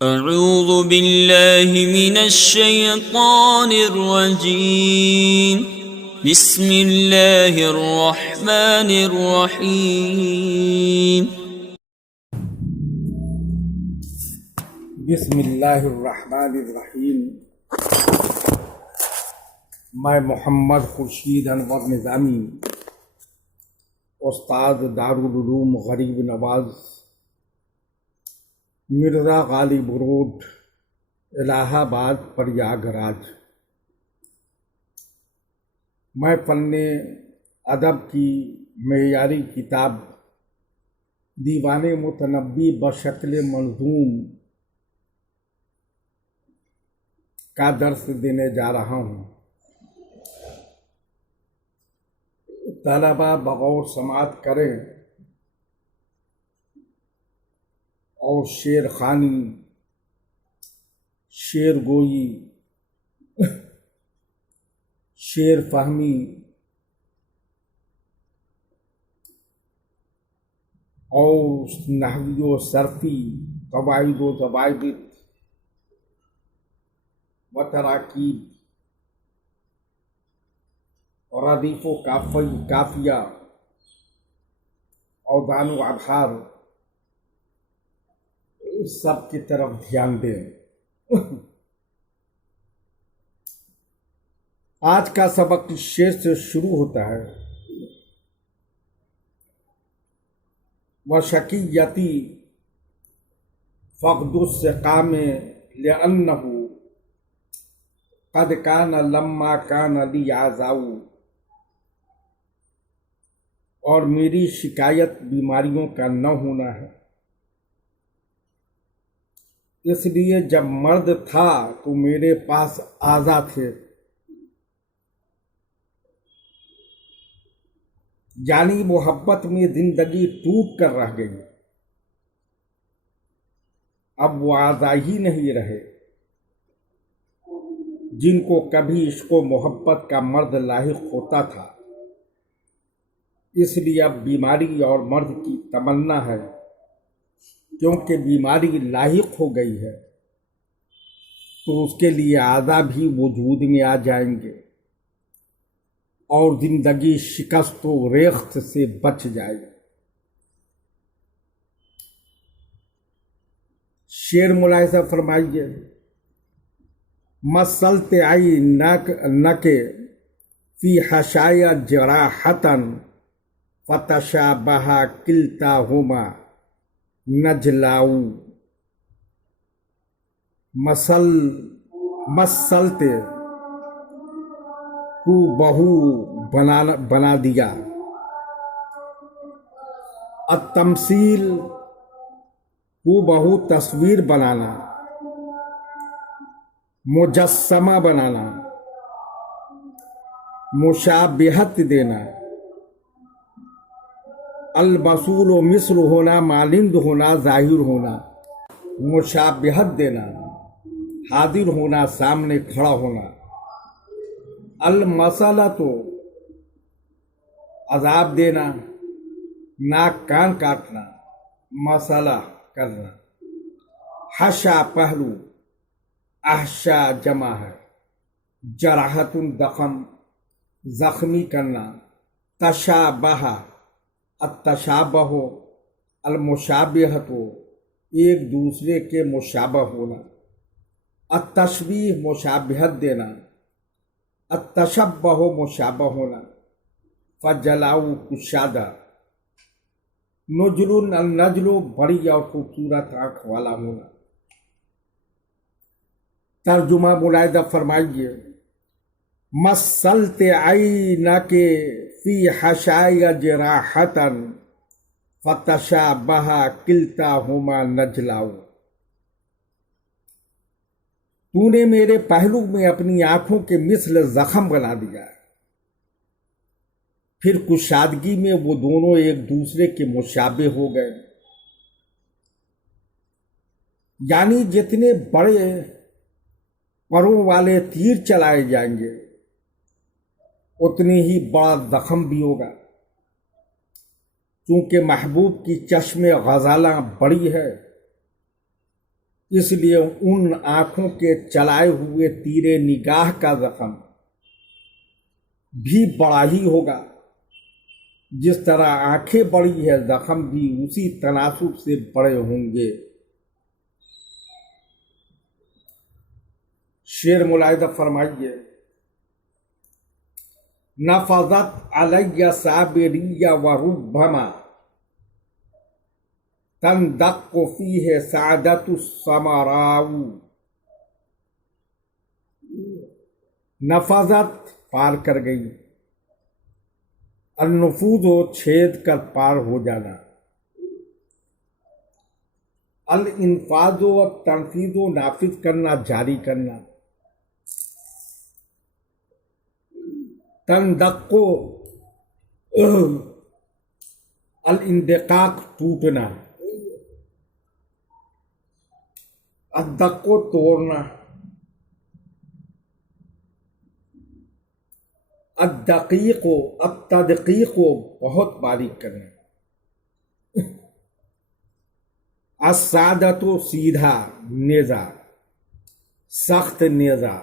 اعوذ باللہ من الشیطان الرجیم بسم اللہ الرحمن الرحیم بسم اللہ الرحمن الرحیم۔ میں محمد خورشید انور نظامی، استاد دارالعلوم غریب نواز، مرزا غالب روڈ، الہ آباد، پریاگ راج۔ میں فن ادب کی معیاری کتاب دیوان متنبی بشکل منظوم کا درس دینے جا رہا ہوں۔ طلبہ بغور سماعت کریں اور شعر خوانی، شعر گوئی، شعر فہمی اور نحوی و صرفی قواعد و ضوابط و تراکیب، ردیف و کافیہ، اوزان و ابحار، سب کی طرف دھیان دیں۔ آج کا سبق اس شعر سے شروع ہوتا ہے: وشکیتی فقد السقام لأنه قد كان لما كان لي عزاء۔ اور میری شکایت بیماریوں کا نہ ہونا ہے، اس لیے جب مرد تھا تو میرے پاس اعضاء تھے، یعنی محبت میں زندگی ٹوٹ کر رہ گئی، اب وہ اعضاء ہی نہیں رہے جن کو کبھی عشق و محبت کا مرد لاحق ہوتا تھا۔ اس لیے اب بیماری اور مرد کی تمنا ہے، کیونکہ بیماری لاحق ہو گئی ہے تو اس کے لیے اعضاء بھی وجود میں آ جائیں گے اور زندگی شکست و ریخت سے بچ جائے گی۔ شعر ملاحظہ فرمائیے: مسلط عینک فی حشایا جراحتاً فتشابہ کلتاہما نجلاؤ۔ مسلط کو بہو بنا دیا، التمثیل کو بہو تصویر بنانا، مجسمہ بنانا، مشابہت دینا، البصول و مثل ہونا، مانند ہونا، ظاہر ہونا، مشابہت دینا، حاضر ہونا، سامنے کھڑا ہونا، المسلہ تو عذاب دینا، ناک کان کاٹنا، مسئلہ کرنا، حشا پہلو، احشا جمع ہے، جراحت زخم، زخمی کرنا، تشابہ، التشابہ، المشابہت، ایک دوسرے کے مشابہ ہونا، التشبیہ، مشابہت دینا، التشبہ، مشابہ ہونا، فجلاؤ، کشادہ، نجل، النجل، بڑی اور خوبصورت آنکھ والا ہونا۔ ترجمہ ملاحظہ فرمائیے: مسلط عینک فی حشایا جراحتاً فتشابہ کلتاہما نجلاؤ۔ تو نے میرے پہلو میں اپنی آنکھوں کے مثل زخم بنا دیا، پھر کشادگی میں وہ دونوں ایک دوسرے کے مشابہ ہو گئے، یعنی جتنے بڑے پروں والے تیر چلائے جائیں گے اتنی ہی بڑا زخم بھی ہوگا۔ چونکہ محبوب کی چشم غزالہ بڑی ہے اس لیے ان آنکھوں کے چلائے ہوئے تیرے نگاہ کا زخم بھی بڑا ہی ہوگا. جس طرح آنکھیں بڑی ہے زخم بھی اسی تناسب سے بڑے ہوں گے. شعر ملاحظہ فرمائیے. نفذت علی صابری وربما تندق فیہ سعادت السمراء. نفذت پار کر گئی، النفوذ و چھید کر پار ہو جانا، الانفاذ و تنفیذ و نافذ کرنا، جاری کرنا، تندق الاندقاق ٹوٹنا، الدق توڑنا، الدقیق التدقیق بہت باریک کرنا، السعادت سیدھا نیزہ، سخت نیزہ،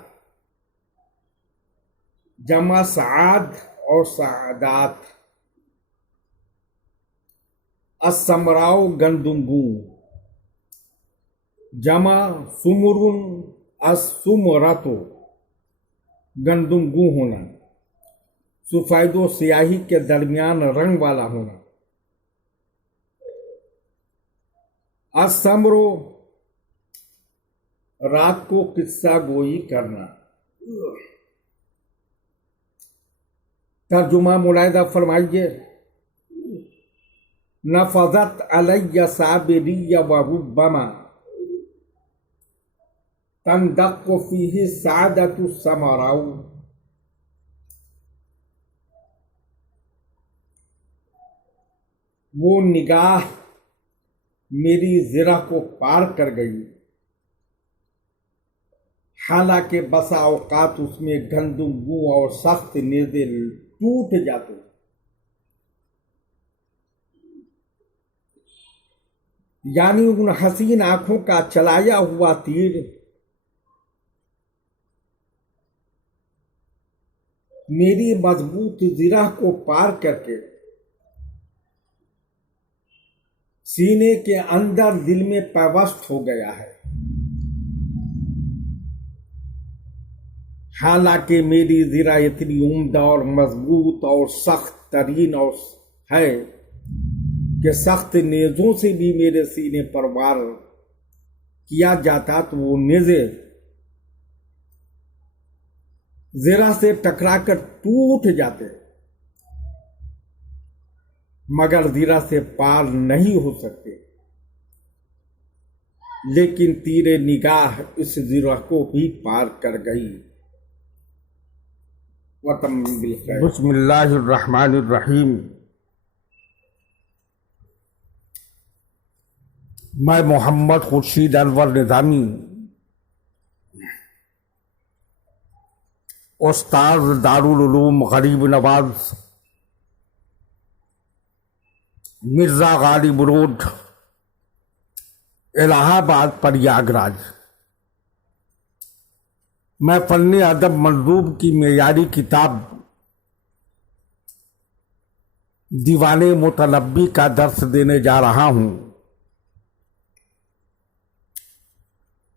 جمع سعاد اور سعادات، السمراء گندمگوں، جمع سمر السمرۃ گندمگوں ہونا، سفید و سیاہی کے درمیان رنگ والا ہونا، السمر رات کو قصہ گوئی کرنا. ترجمہ ملاحظہ فرمائیے. نفذت علی صابری وربما تندق فیہ سعادت السمراء. وہ نگاہ میری زرہ کو پار کر گئی، حالانکہ بسا اوقات اس میں گندم اور سخت نیزے ٹوٹ جاتے. یعنی ان حسین آنکھوں کا چلایا ہوا تیر میری مضبوط زرہ کو پار کر کے سینے کے اندر دل میں پیوست ہو گیا ہے. حالانکہ میری زرہ اتنی عمدہ اور مضبوط اور سخت ترین ہے کہ سخت نیزوں سے بھی میرے سینے پر وار کیا جاتا تو وہ نیزے زرہ سے ٹکرا کر ٹوٹ جاتے، مگر زرہ سے پار نہیں ہو سکتے. لیکن تیر نگاہ اس زرہ کو بھی پار کر گئی. بسم اللہ الرحمن الرحیم. میں محمد خورشید انور نظامی، استاد دارالعلوم غریب نواز، مرزا غالب روڈ، الہ آباد، پریاگراج، میں فن ادب منظوم کی معیاری کتاب دیوان متنبی کا درس دینے جا رہا ہوں.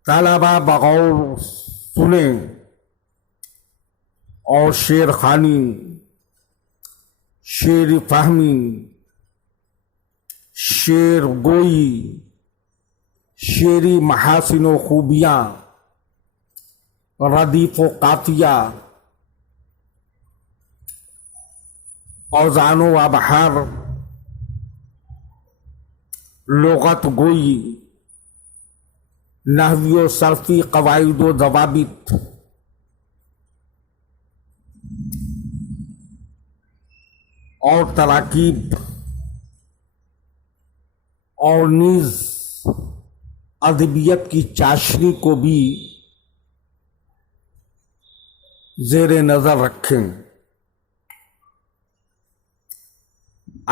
طلبہ بغور سنیں اور شعر خوانی، شعر فہمی، شعر گوئی، شعری محاسن و خوبیاں، ردیف و قافیہ، اوزان و ابحار، لغت گوئی، نحوی و صرفی قواعد و ضوابط، اور تراکیب، اور نیز ادبیت کی چاشنی کو بھی زیر نظر رکھیں.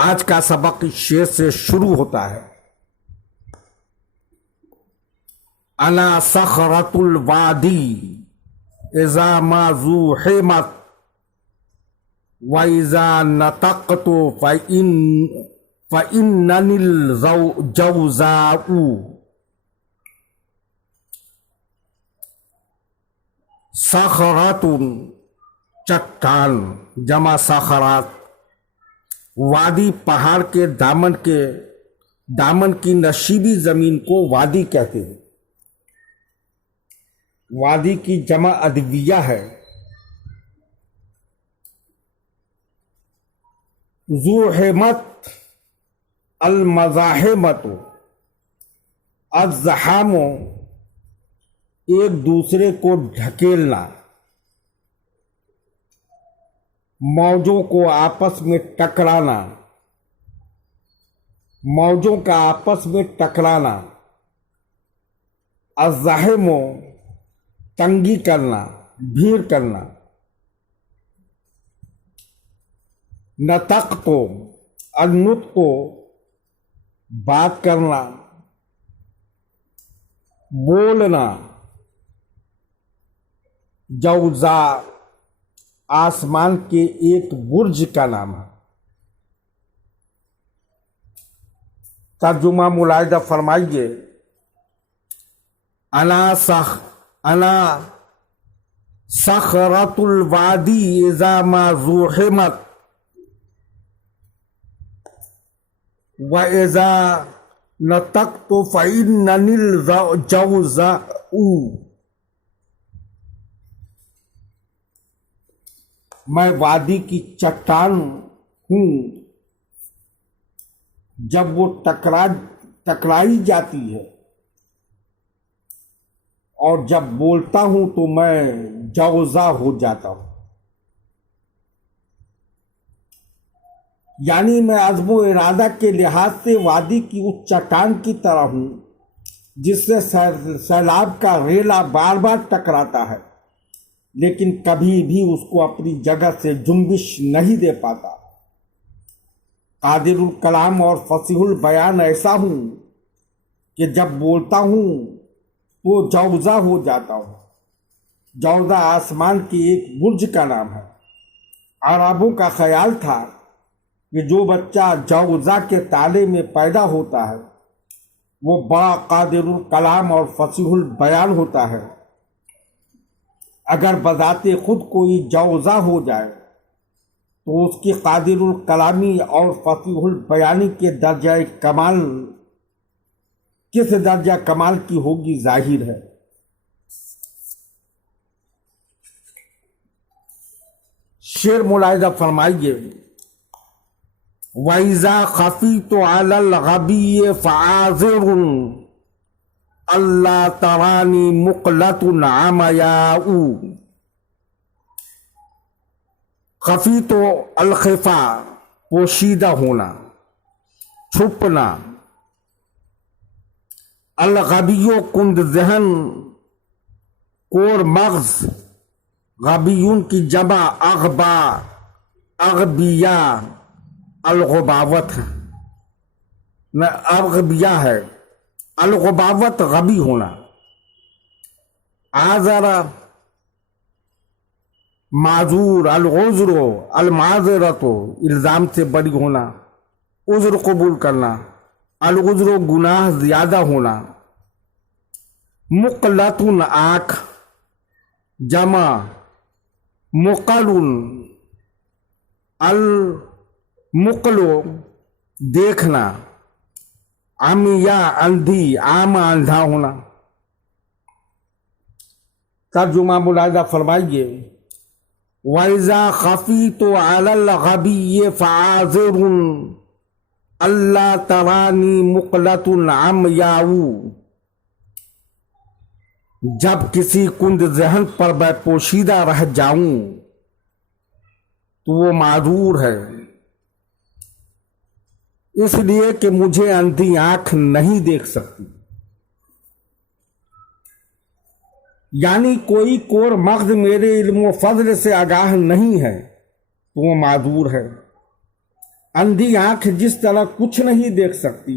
آج کا سبق اس شعر سے شروع ہوتا ہے. انا صخرۃ الوادی اذا ما زوحمت واذا نطقت فاننی الجوزاء. صخرۃ چٹان جمع صخرات، وادی پہاڑ کے دامن کی نشیبی زمین کو وادی کہتے ہیں. وادی کی جمع ادویہ ہے. زحمت المزاحمت، الزحام ایک دوسرے کو ڈھکیلنا، موجوں کو آپس میں ٹکرانا، موجوں کا آپس میں ٹکرانا. الزحم تنگی کرنا، بھیڑ کرنا. نطق کو النطق بات کرنا، بولنا. جوزا آسمان کے ایک برج کا نام ہے. ترجمہ ملاحظہ فرمائیے. انا صخرۃ الوادی اذا ما زحمت واذا نطقت فاننی الجوزاء. میں وادی کی چٹان ہوں، جب وہ ٹکرائی جاتی ہے، اور جب بولتا ہوں تو میں جوزا ہو جاتا ہوں. یعنی میں عزم و ارادہ کے لحاظ سے وادی کی اس چٹان کی طرح ہوں جس سے سیلاب کا ریلا بار بار ٹکراتا ہے، لیکن کبھی بھی اس کو اپنی جگہ سے جنبش نہیں دے پاتا. قادر الکلام اور فصیح البیان ایسا ہوں کہ جب بولتا ہوں تو جوزا ہو جاتا ہوں. جوزا آسمان کے ایک برج کا نام ہے. عربوں کا خیال تھا کہ جو بچہ جوزا کے تالے میں پیدا ہوتا ہے وہ بڑا قادر الکلام اور فصیح البیان ہوتا ہے. اگر بذات خود کوئی جوزا ہو جائے تو اس کی قادر الکلامی اور فصیح البیانی کے درجہ کمال کس درجہ کمال کی ہوگی ظاہر ہے. شعر ملاحظہ فرمائیے. وَإِذَا خَفِيتُ عَلَى الْغَبِيِّ فَعَاذِرٌ اللہ ترانی مقلة عَمَيَاءُ. خفی تو الخفا پوشیدہ ہونا، چھپنا. الغبیو کند ذہن، کور مغز. غبیون کی جمع اغبا، اغبیا الغباوت نہ اغبیا ہے. الغباوت غبی ہونا. آزر معذور. العذر المعذرت الزام سے بری ہونا، عذر قبول کرنا. العذر گناہ زیادہ ہونا. مقلتن آنکھ، جمع مقلن. المقلو دیکھنا. عمیہ اندھی، عامہ اندھا ہونا. ترجمہ ملاحظہ فرمائیے. وَإِذَا خَفِيتُ عَلَى الْغَبِيِّ فَعَاذِرٌ اللہ ترانی مقلة عَمْيَاءُ. جب کسی کند ذہن پر میں پوشیدہ رہ جاؤں تو وہ معذور ہے، اس لیے کہ مجھے اندھی آنکھ نہیں دیکھ سکتی. یعنی کوئی کور مغز میرے علم و فضل سے آگاہ نہیں ہے تو وہ معذور ہے. اندھی آنکھ جس طرح کچھ نہیں دیکھ سکتی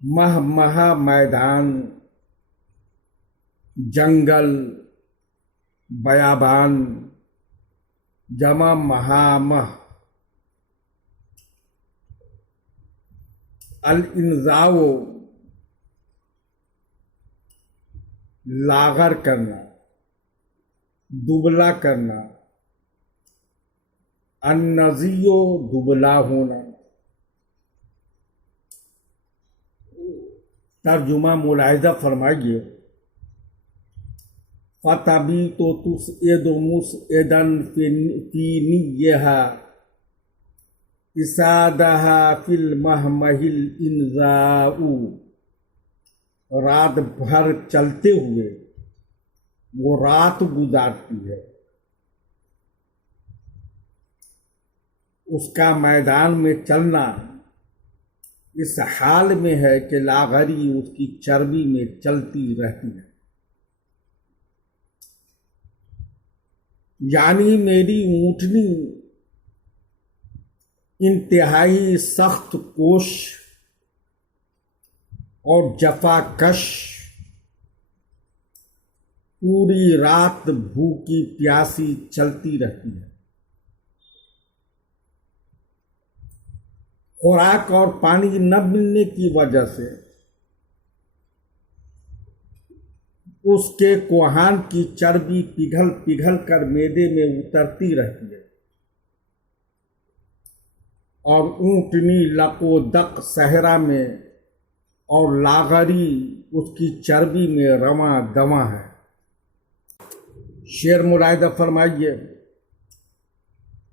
مہ مہا میدان، جنگل، بیابان، جمع مہامہ، الانزاء لاغر کرنا، دبلا کرنا، النزیو دبلا ہونا۔ ترجمہ ملاحظہ فرمائیے۔ فَتَبِیتُ تُسْعِدُ مُسْعِدًا فِی نِیَّہَا اِسَادَہَا فِی الْمَحْمَحِ الْإِنزَاءُ، رات بھر چلتے ہوئے وہ رات گزارتی ہے، اس کا میدان میں چلنا اس حال میں ہے کہ لاغری اس کی چربی میں چلتی رہتی ہے۔ یعنی میری اونٹنی انتہائی سخت کوش اور جفا کش پوری رات بھوکی پیاسی چلتی رہتی ہے۔ خوراک اور پانی نہ ملنے کی وجہ سے اس کے کوہان کی چربی پگھل پگھل کر معدے میں اترتی رہتی ہے، اور اونٹنی لق و دق صحرا میں اور لاغری اس کی چربی میں رواں دواں ہے۔ شعر ملاحظہ فرمائیے۔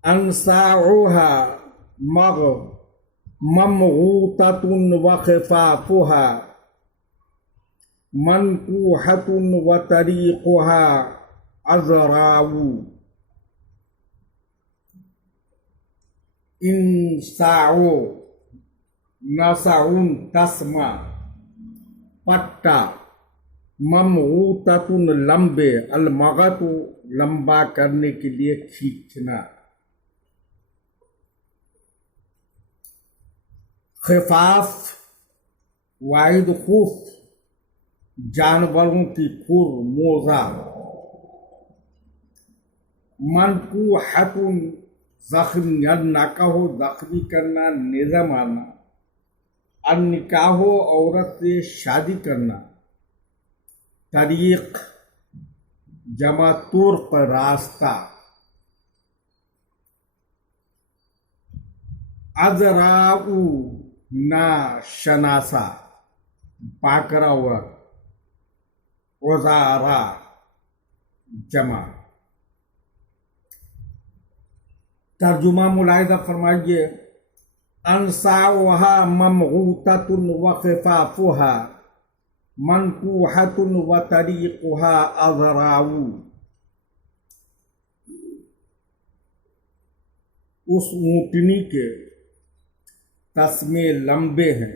انصاعها ممغوطۃ وخفافها منکوحۃ وطریقها عذراء۔ انصاع نصع تسمہ، پٹا، ممغوطۃ لمبے، المغط لمبا کرنے کے لیے کھینچنا، خفاف واحد خوف جانوروں کی کھر موزہ، منکوحۃ زخمی، النکاح زخمی کرنا، نیزہ مارنا، النکاح عورت سے شادی کرنا، طریق جمع طرق راستہ، عذراء نا شناسا پاکرا عورت، عذارا جمع۔ ترجمہ ملاحظہ فرمائیے۔ انصاعها ممغوطۃ وخفافها منکوحۃ وطریقها عذراء۔ اس اونٹنی کے تسمے لمبے ہیں،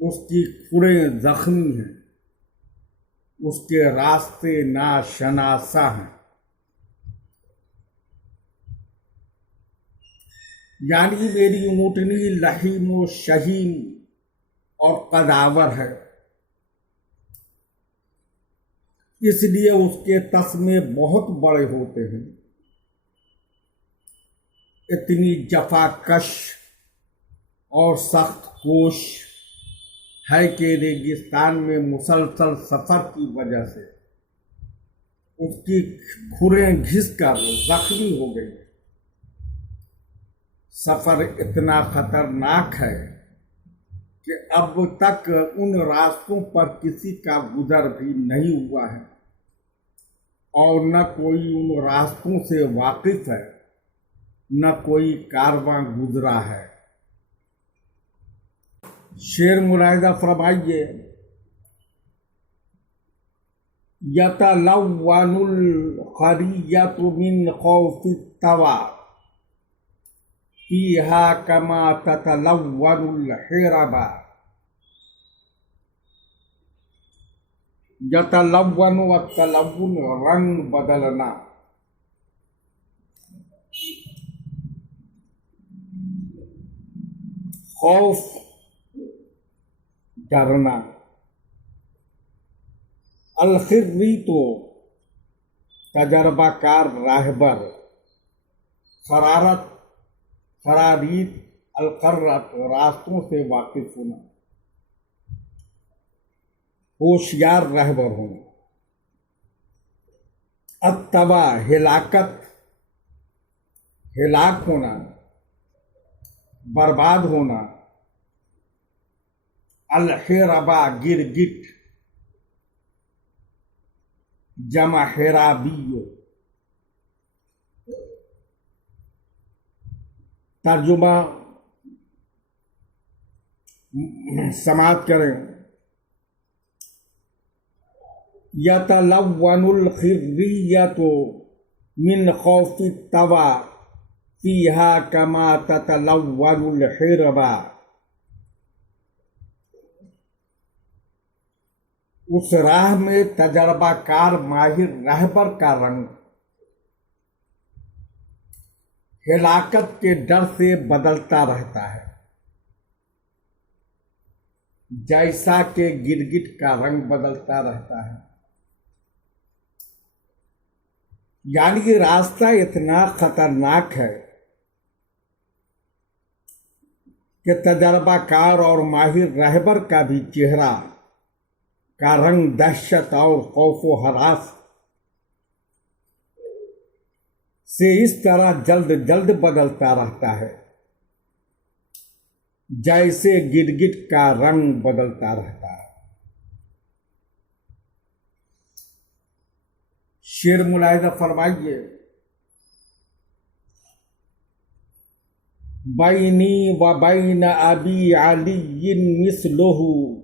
اس کی کھریں زخمی ہیں، اس کے راستے ناشناسا ہیں۔ یعنی میری اونٹنی لحیم و شہیم اور قداور ہے، اس لیے اس کے تسمے بہت بڑے ہوتے ہیں، اتنی جفا کش اور سخت کوش ہے کہ ریگستان میں مسلسل سفر کی وجہ سے اس کی کھریں گھس کر زخمی ہو گئی۔ سفر اتنا خطرناک ہے کہ اب تک ان راستوں پر کسی کا گزر بھی نہیں ہوا ہے، اور نہ کوئی ان راستوں سے واقف ہے، نہ کوئی کارواں گزرا ہے۔ شعر ملاحظہ فرمائیے۔ یتلون الخریۃ من خوف الطویٰ فیہا کما تتلون الحربا۔ یتلون والتلون رنگ بدلنا، خوف ڈرنا۔ الخریط تجربہ کار راہبر، خراریت القرت راستوں سے واقف ہونا، ہوشیار رہبر ہونا۔ التبا ہلاک ہونا، برباد ہونا۔ الحربا گرگٹ، جمع حرابی۔ ترجمہ سماعت کریں۔ یتلون الخریۃ من خوف الطبع فیہا کما تتلون الحربہ۔ اس راہ میں تجربہ کار ماہر رہبر کا رنگ ہلاکت کے ڈر سے بدلتا رہتا ہے، جیسا کہ گرگٹ کا رنگ بدلتا رہتا ہے۔ یعنی راستہ اتنا خطرناک ہے کہ تجربہ کار اور ماہر رہبر کا بھی چہرہ کا رنگ دہشت اور خوف و ہراس سے اس طرح جلد جلد بدلتا رہتا ہے جیسے گرگٹ کا رنگ بدلتا رہتا ہے۔ شعر ملاحظہ فرمائیے۔ بینی و بین ابی علی مثلہ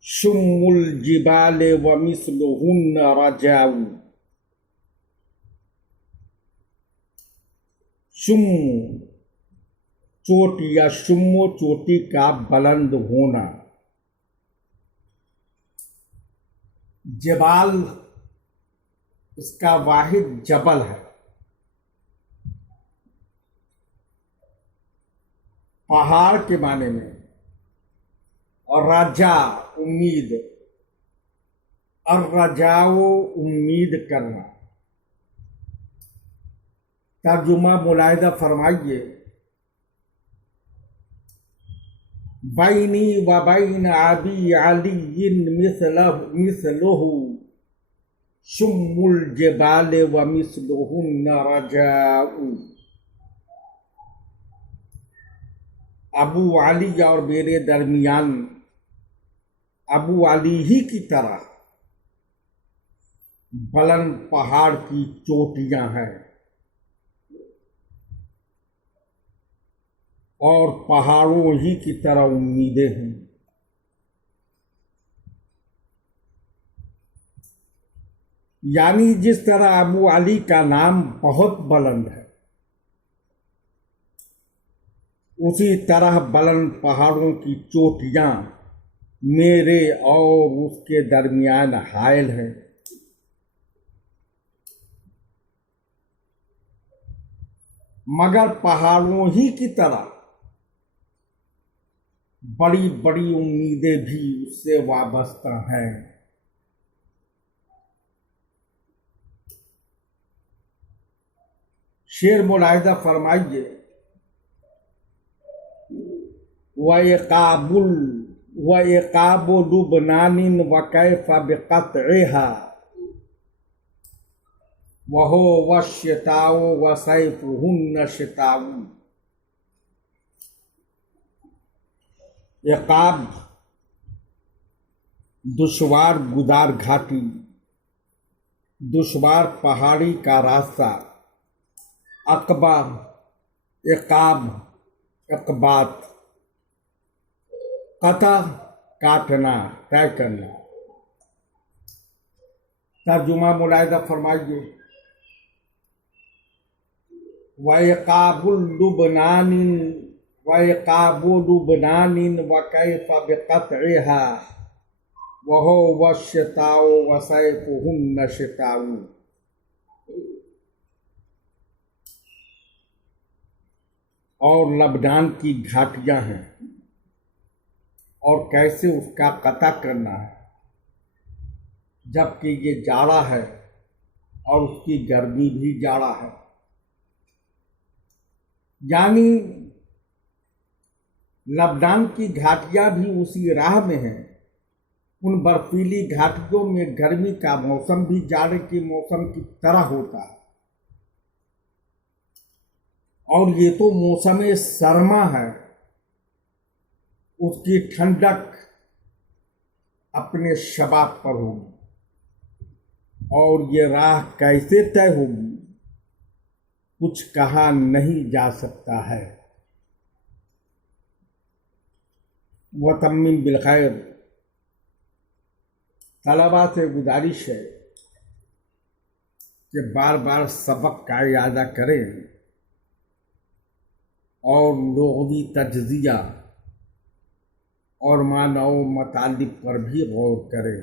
شم الجبال و مثلہن رجاء۔ شم چوٹی یا شم و چوٹی کا بلند ہونا۔ جبال اس کا واحد جبل ہے، پہاڑ کے معنی میں، اور رجا امید، الرجاء امید کرنا۔ ترجمہ ملاحظہ فرمائیے۔ بینی و بین ابی علی مثلہ شم الجبال و مثلہن رجاء۔ ابو علی اور میرے درمیان ابو علی ہی کی طرح بلند پہاڑ کی چوٹیاں ہیں، اور پہاڑوں ہی کی طرح امیدیں ہیں۔ یعنی جس طرح ابو علی کا نام بہت بلند ہے، اسی طرح بلند پہاڑوں کی چوٹیاں میرے اور اس کے درمیان حائل ہیں۔ مگر پہاڑوں ہی کی طرح بڑی بڑی امیدیں بھی اس سے وابستہ ہیں۔ شعر ملاحظہ فرمائیے۔ وَعِقَابُ لُبْنَانٍ وَكَيْفَ بِقَطْعِهَا وَهُوَ الشِّتَاءُ وَصَيْفُهُنَّ شِتَاءُ۔ عقاب دشوار گدار گھاٹی، دشوار پہاڑی کا راستہ، عقبہ عقاب عقبات، قطع کاٹنا، طے کرنا۔ ترجمہ ملاحظہ فرمائیے۔ وَعِقَابُ لُبْنَانٍ وَكَيْفَ بِقَطْعِهَا وَهُوَ الشِّتَاءُ وَصَيْفُهُنَّ شِتَاءُ۔ اور لبنان کی گھاٹیاں ہیں، اور کیسے اس کا قطع کرنا ہے، جبکہ یہ جاڑا ہے اور اس کی گرمی بھی جاڑا ہے۔ یعنی لبنان کی گھاٹیاں بھی اسی راہ میں ہیں۔ ان برفیلی گھاٹیوں میں گرمی کا موسم بھی جاڑے کے موسم کی طرح ہوتا ہے، اور یہ تو موسم سرما ہے۔ اس کی ٹھنڈک اپنے شباب پر ہوگی، اور یہ راہ کیسے طے ہوگی کچھ کہا نہیں جا سکتا ہے۔ وتمم بالخیر، طلباء سے گزارش ہے کہ بار بار سبق کا اعادہ کریں اور لغوی تجزیہ اور معنی و مطالب پر بھی غور کریں۔